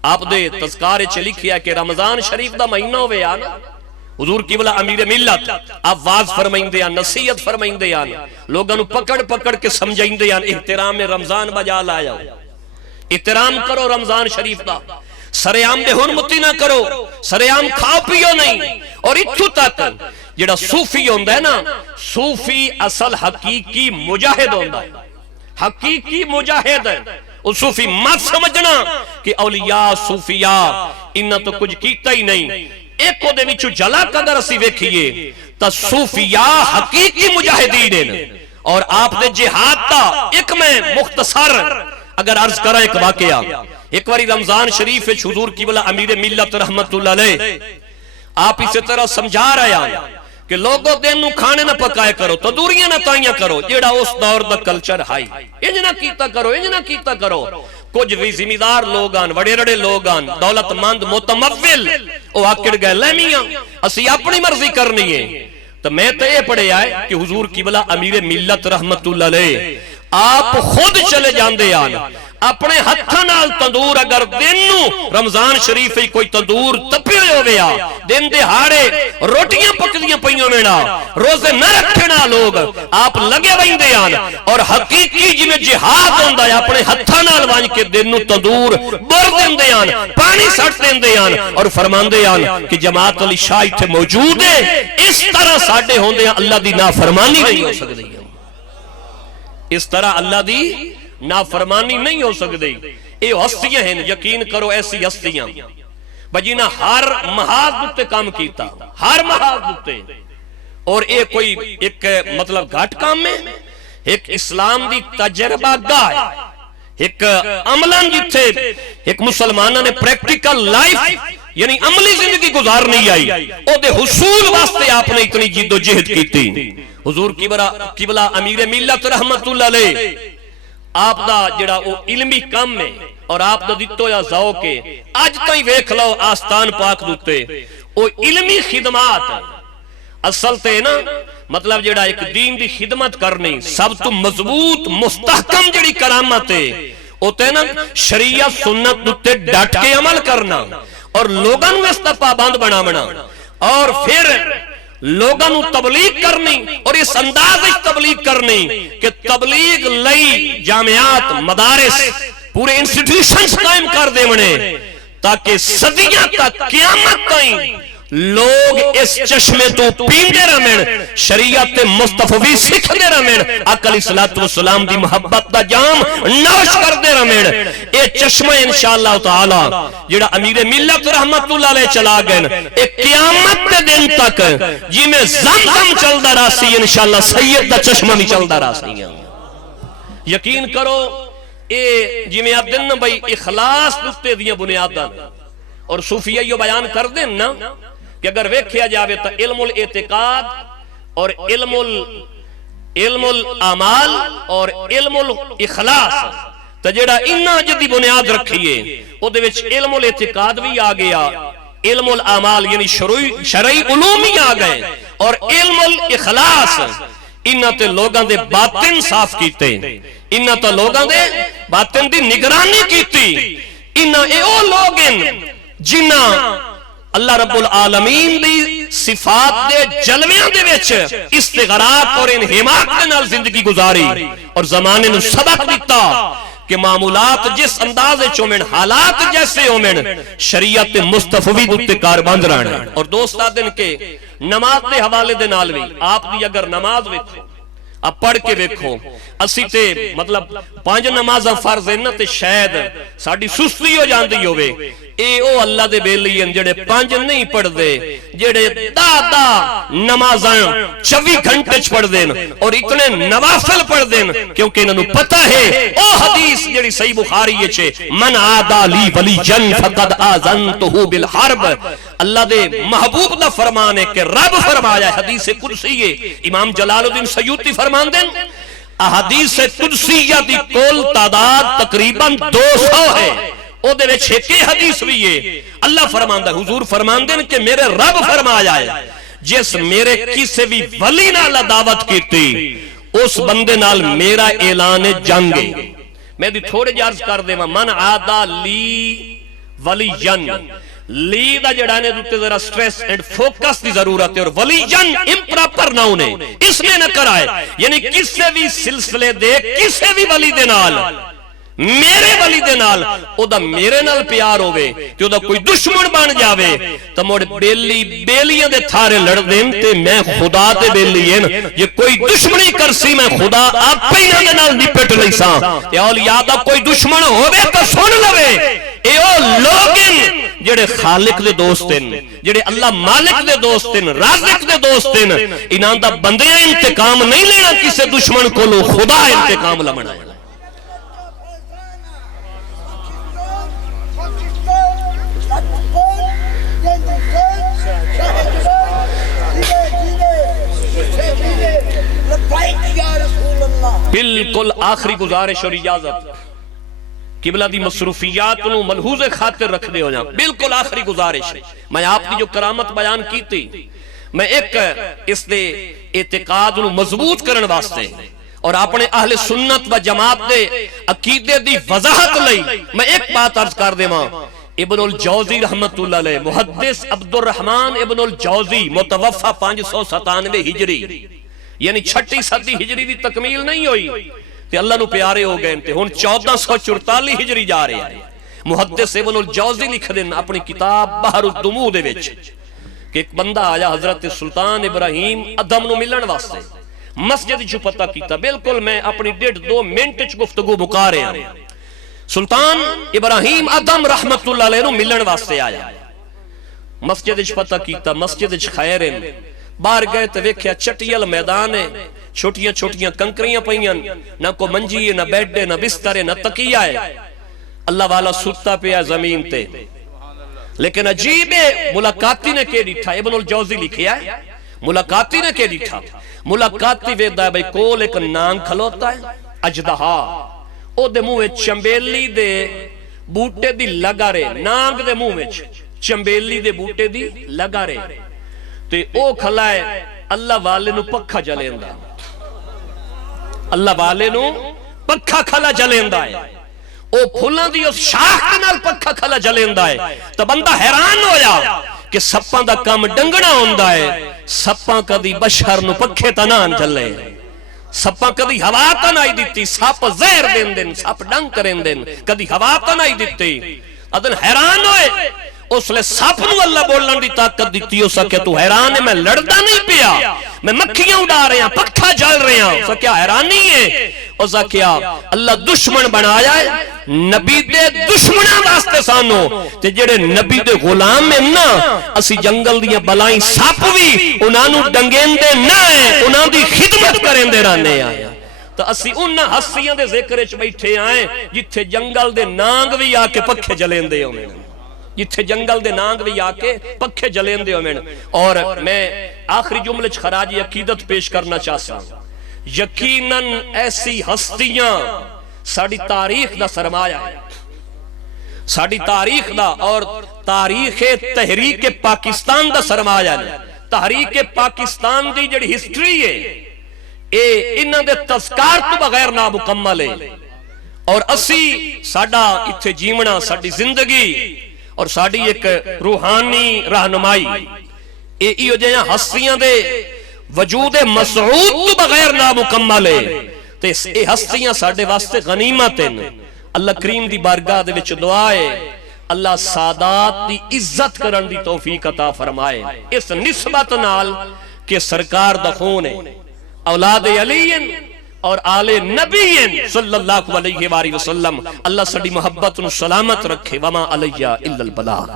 آپ دے تذکارے چ لکھیا کہ رمضان شریف دا مہینہ ہوئے آنا حضور قبلہ امیر ملت آپ واز فرمائندے آن نصیحت فرمائندے آن لوگاں نو پکڑ کے سمجھائندے آن احترام رمضان بجا لایا احترام کرو رمضان شریف دا سریام بے حرمتی نہ کرو سریام کھاؤ پیو نہیں اور اتھو تک جڑا صوفی ہوندہ ہے نا صوفی اصل حقیقی مجاہد ہوندہ ہے حقیقی مجاہد ہے اور صوفی مت سمجھنا کہ اولیاء صوفیاء انہاں تو کچھ کیتا ہی نہیں ایک کو دے وچو جلا قدر اسی ویکھئے تا صوفیاء حقیقی مجاہدین اور آپ نے جہاد تا ایک میں مختصر اگر عرض کرا ایک واقعہ ایک واری رمضان شریف حضور قبلہ امیر ملت رحمت اللہ علیہ آپ اسی طرح سمجھا رہے ہیں کہ لوگوں دن نو کھانے نہ پکائے کرو تندوریاں نہ تائیاں کرو جیڑا اس دور دا کلچر ہائی انج نہ کیتا کرو کچھ بھی ذمہ لوگان وڑے رڑے لوگان دولت مند متمول او آکڑ گئے لے میاں اسی اپنی مرضی کرنی ہے تو میں تو یہ پڑھے آئے کہ حضور قبلہ امیر ملت رحمت اللہ علیہ آپ خود چلے جاندے آن اپنے ہتھنال تندور اگر دنوں رمضان شریف ہی کوئی تندور تپی ہوئے آ دن دے ہاڑے روٹیاں پکدیاں پئیوں مینا روزے نہ رکھنا لوگ آپ لگے ویندے آن اور حقیقی جی میں جہاد ہوندہ ہے اپنے ہتھنال وانج کے دنوں تندور بر دندے آن پانی سٹ دندے آن اور فرماندے آن کہ جماعت علی شاہ تھے موجود ہے اس طرح ساڑھے ہوندے ہیں اللہ دی نافرمانی نہیں ہو سکتی اس طرح اللہ دی نافرمانی نہیں ہو سکتی اے ہستیاں ہیں یقین کرو ایسی ہستیاں بجینا ہر محاذ دوتے کام کیتا ہر محاذ دوتے اور اے کوئی ایک مطلب گھٹ کام میں ایک اسلام دی تجربہ گاہ ایک عملان جتھے ایک مسلمانہ نے پریکٹیکل لائف یعنی عملی زندگی گزار نہیں آئی او دے حصول واسطے آپ نے اتنی جد و جہد کی تھی حضور قبلہ امیر ملت رحمت اللہ علیہ آپ دا جڑا او علمی کم میں اور آپ دا دیتو یا ذوقے آج تائیں ویکھ لو آستان پاک دوتے او علمی خدمات اصل تے نا مطلب جڑا ایک دین دی خدمت کرنی سب تو مضبوط مستحکم جڑی کرامت ہے او تے نا شریعت سنت دوتے ڈٹ کے عمل کرنا اور لوگاں نو اس طرح پابند بنا اور پھر لوگاں نو تبلیغ کرنی اور اس انداز تبلیغ کرنی کہ تبلیغ لئی جامعات مدارس پورے انسٹیٹیوشنز قائم کر دے منے تاکہ صدیاں تک قیامت تائیں لوگ اس چشمے تو پیندے رمین شریعت مصطفی سکھ دے رمین آقا علیہ السلام دی محبت دا جام نوش کر دے رمین اے چشمہ انشاءاللہ تعالی جڑا امیر ملت رحمت اللہ علیہ چلا گئے ایک قیامت دے دن تک جی میں زمزم چل دا راسی انشاءاللہ سید دا چشمہ بھی چل دا راسی یقین کرو اے جی میں اب دن بھئی اخلاص دستے دیا بنیادہ اور صوفیہ یہ بیان کر دیں نا کہ اگر ویکھیا جاوے تو علم الاعتقاد اور علم الاعمال اور علم الاخلاص تو جڑا انہاں جدی بنیاد رکھیے او دے وچ علم الاعتقاد بھی آ گیا، علم الاعمال یعنی شرعی علوم ہی آ گئے، اور علم الاخلاص انہاں تے لوگاں دے باطن صاف کیتے، انہاں تے لوگاں دے باطن دی نگرانی کیتی۔ انہاں اے او لوگ ہیں جنہاں اللہ رب العالمین دی صفات دے جلویاں دے وچ استغراق اور انہماک دے نال زندگی گزاری، اور زمانے نو سبق دیتا کہ معمولات جس اندازے چومن، حالات جیسے ہومن، شریعت مصطفی دوتے کاربند رہنا۔ اور دوست آدن کے نماز دے حوالے دے نال بھی آپ دی اگر نماز ویکھو، اب پڑھ کے ویکھو، اسی تے مطلب 5 نمازاں فرض ہیں نا تے شاید ساڑی سستی ہو جاندی ہوئے، اے او اللہ دے بیلی ہیں جڑے 5 نہیں پڑھ دے، جڑے دا نمازاں 24 گھنٹے پڑھ دیں اور اتنے نوافل پڑھ دیں، کیونکہ انہوں پتہ ہے او حدیث جڑی صحیح بخاری یہ چھے من عادا لی ولی جن فقد آزنتہو بالحرب، اللہ دے محبوب دا فرمان ہے کہ رب فرمایا ہے، حدیث قدسی ہے، امام جلال الدین سیوطی فرمان دیں احادیث قدسیہ دی کل تعداد تقریباً 200 ہے، او دے وچ ایک حدیث بھی ہے، اللہ فرماندہ حضور فرماندے کہ میرے رب فرمایا ہے جس میرے کسی بھی ولی نال دعوت کیتی اس بندے نال میرا اعلان جنگ ہے۔ میں دی تھوڑے جارز کر دے من عادا لی ولی جن، لی دا جڑانے دوتے ذرا سٹریس اینڈ فوکس دی ضرورت ہے، اور ولی جن امپراپر ناؤن ہے، اس نے نہ کرائے، یعنی کسے بھی سلسلے دے کسے بھی ولی دے نال میرے ولی دے نال او دا میرے نال پیار ہوئے کہ او دا کوئی دشمن بن جاوے تو موڑے بیلیاں دے تھارے لڑ دیں تے میں خدا دے بیلیاں یہ کوئی دشمنی کرسی میں خدا آپ پہیاں دے نال نپٹ لیساں کہ اولیاء دا کوئی دشمن ہوئے تو سن لوے، اے او لوگن جڑے خالق دے دوستیں، جڑے اللہ مالک دے دوستیں، رازق دے دوستیں، انہاں دا بندیاں انتقام نہیں لینا کسے دشمن کو لو، خدا انتقام لمنا ہے۔ بالکل آخری گزارش اور اجازت، قبلہ دی مصروفیات انہوں ملحوظ خاطر رکھ دے ہو جاؤں، بالکل آخری گزارش ہے۔ میں آپ کی جو کرامت بیان کی تھی، میں ایک اس دے اعتقاد انہوں مضبوط کرن واسطے اور اپنے اہل سنت و جماعت دے عقیدے دی وضاحت لئی میں ایک بات عرض کر دے ماں، ابن الجوزی رحمت اللہ علیہ، محدث عبد الرحمن ابن الجوزی، متوفہ 597 ہجری، یعنی 6 صدی ہجری دی تکمیل نہیں ہوئی تے اللہ نو پیارے ہو گئے تھے، ہن 1444 ہجری جا رہے ہیں۔ محدث ابن الجوزی لکھ دیں اپنی کتاب بحر الدموع دے وچ کہ ایک بندہ آیا حضرت سلطان ابراہیم ادم نو ملن واسطے، مسجد چو پتہ کیتا، بالکل میں اپنی 1.5-2 منٹ چ گفتگو مکا رہے ہیں۔ سلطان ابراہیم ادم رحمت اللہ علیہ نو ملن واسطے آیا، مسجد چ پتہ کیتا، مسجد چ خیر ہے، باہر گئے تو ویکھیا چٹیل میدان ہے، چھوٹیاں چھوٹیاں کنکریاں پئیاں، نہ کو منجی ہے، نہ بیڈ ہے، نہ بستر ہے، نہ تکیہ ہے، اللہ والا ستا پیا زمین تے۔ لیکن عجیب ہے، ملاقاتی نے کے ڈیٹھا، ابن الجوزی لکھیا ہے، ملاقاتی نے کے ڈیٹھا، ملاقاتی ویدہ ہے بھئی کول ایک نانگ کھلوتا ہے، اجدہا، او دے موے چمبیلی دے بوٹے دی لگا رہے، نانگ دے موے چمبیلی دے بوٹے دی لگا رہے، تے او کھلائے اللہ والے نو پکھا جلیندہ، اللہ والے نو پکھا کھلا جلیندہ ہے، او پھولاں دی اس شاخ کے نال پکھا کھلا جلیندہ ہے، تو بندہ حیران ہویا کہ سپاں دا کام ڈنگنا ہوندہ ہے، سپاں کدی بشر نو پکھے تنان جلے، سپاں کدی ہوا تنائی دیتی، سپ زہر دین دین، سپ ڈنگ کریں دین، کدی ہوا تنائی دیتی، ادن حیران ہوئے، اس لئے سپ نو اللہ بولن دی طاقت دیتی ہو سکے تو حیران ہے، میں لڑدا نہیں پیا، میں مکھیاں اڑا رہے ہیں، پکھا جل رہے ہیں، اسا کیا حیرانی ہے، اسا کیا اللہ دشمن بنایا ہے، نبی دے دشمنہ واسطے سانو، تے جڑے نبی دے غلام ہیں نا، اسی جنگل دیا بلائیں سپ بھی انہوں ڈنگین دے نہ ہیں، انہوں دی خدمت کریں دے رانے آیا، تو اسی انہاں ہستیاں دے ذکر چ بیٹھے آئیں جتھے جنگل دے نانگ بھی آکے پکھے جلیں دے ہوئے، جتھے جنگل دے نانگ بھی آکے پکھے جلیں دے ہوئے۔ اور میں آخری جملے خراج عقیدت پیش کرنا چاہتا ہوں، یقیناً ایسی ہستیاں ساڑی تاریخ دا سرمایہ ہے، ساڑی تاریخ دا اور تاریخ تحریک پاکستان دا سرمایہ ہے۔ تحریک پاکستان دی جڑی ہسٹری ہے اے انہاں دے تذکار تو بغیر نامکمل ہے، اور اسی ساڑا اتھے جیمنا ساڑی زندگی اور ساڑی ایک روحانی رہنمائی ایو جہاں ہستیاں دے وجود مسعود تو بغیر نامکمل ہے، تے اے ہستیاں ساڑے واسطے غنیمت ہیں۔ اللہ کریم دی بارگاہ دے وچ دعا ہے اللہ سادات دی عزت کرن دی توفیق عطا فرمائے، اس نسبت نال کہ سرکار دا خون ہے، اولاد علی اور آل نبی صلی اللہ علیہ وآلہ وسلم۔ اللہ سڑی محبت سلامت رکھے، وما علیہ الا البلاغ۔